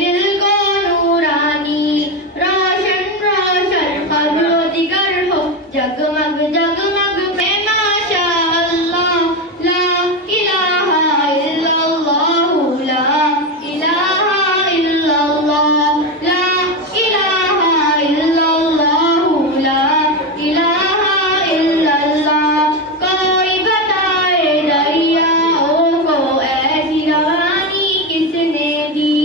دل کو نورانی، روشن روشن قبر و دیگر ہو، جگمگ جگمگ میں ماشاء اللہ، لا الہ الا اللہ، لا الہ الا اللہ، لا الہ الا اللہ، لا الہ الا اللہ۔ کوئی بتائے دریاؤں کو ایسی روانی کس نے دی،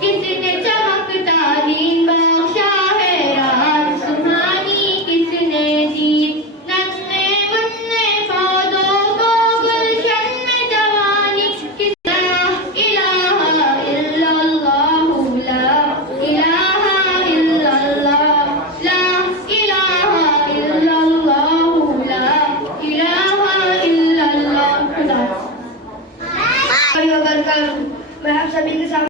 کس نے چمکتا دین بخشا ہے رات سبحانی کس نے دی، ننھے منھے پودوں کو گلشن میں جوانی کس، لا الہ الا اللہ، لا الہ الا اللہ، لا الہ الا اللہ، لا الہ الا اللہ۔ میں آپ سبھی کے سامنے